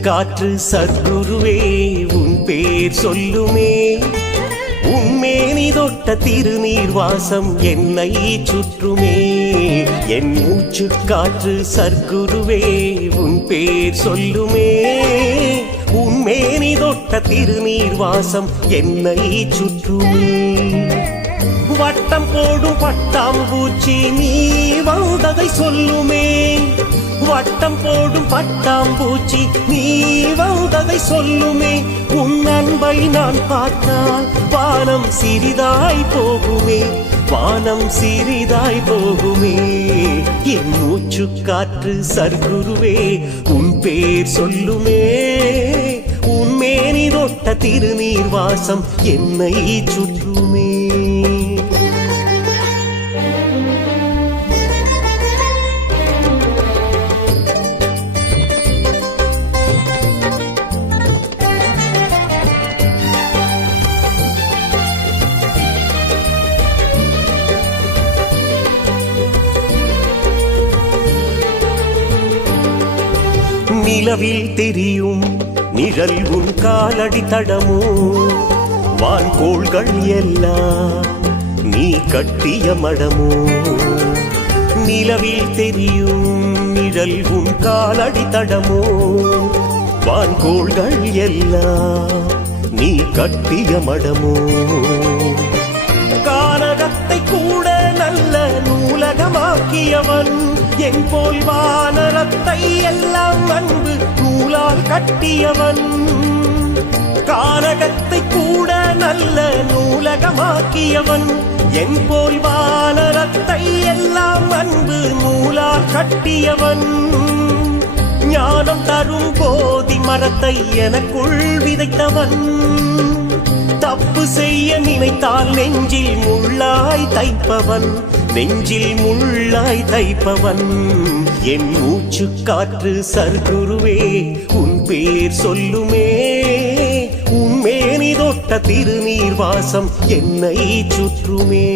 காற்று சத்குருவே உன் பேர் சொல்லுமே. உன்மேனி தொட்ட திருநீர் வாசம் என்னை சுற்றுமே. என் மூச்சு காற்று சத்குருவே உன் பேர் சொல்லுமே. உன்மேனி தொட்ட திருநீர் வாசம் என்னை சுற்றுமே. வட்டம் போடும் பட்டாம்பூச்சி நீ வந்ததை சொல்லுமே. வட்டம் போடும் பட்டாம்பூச்சி நீ வந்ததை சொல்லுமே. உன் அன்பை நான் பார்த்தால் வானம் சிறிதாய் போகுமே. வானம் சிறிதாய் போகுமே. என் மூச்சு காற்று சத்குருவே உன் பேர் சொல்லுமே. உன்மேனி தொட்ட திருநீர் வாசம் என்னை சுற்றுமே. நிலவில் தெரியும் நிழல் உன் காலடி தடமோ. வான்கோள்கள் எல்லாம் நீ கட்டிய மடமோ. நிலவில் தெரியும் நிழல் உன் காலடி தடமோ. வான்கோள்கள் எல்லாம் நீ கட்டிய மடமோ. கானகத்தை கூட நல்ல நூலகமாக்கியவன் என் போல் வானரத்தை எல்லாம் அன்பு நூலால் கட்டியவன். கானகத்தை கூட நல்ல நூலகமாக்கியவன் என் போல் வானரத்தை எல்லாம் அன்பு நூலால் கட்டியவன். ஞானம் தரும் போதி மரத்தை எனக்குள் விதைத்தவன். தப்பு செய்ய நினைத்தால் நெஞ்சில் முள்ளாய் தைப்பவன். நெஞ்சில் முள்ளாய் தைப்பவன். என் மூச்சு காற்று சத்குருவே உன் பேர் சொல்லுமே. உன்மேனி தொட்ட திருநீர் வாசம் என்னை சுற்றுமே.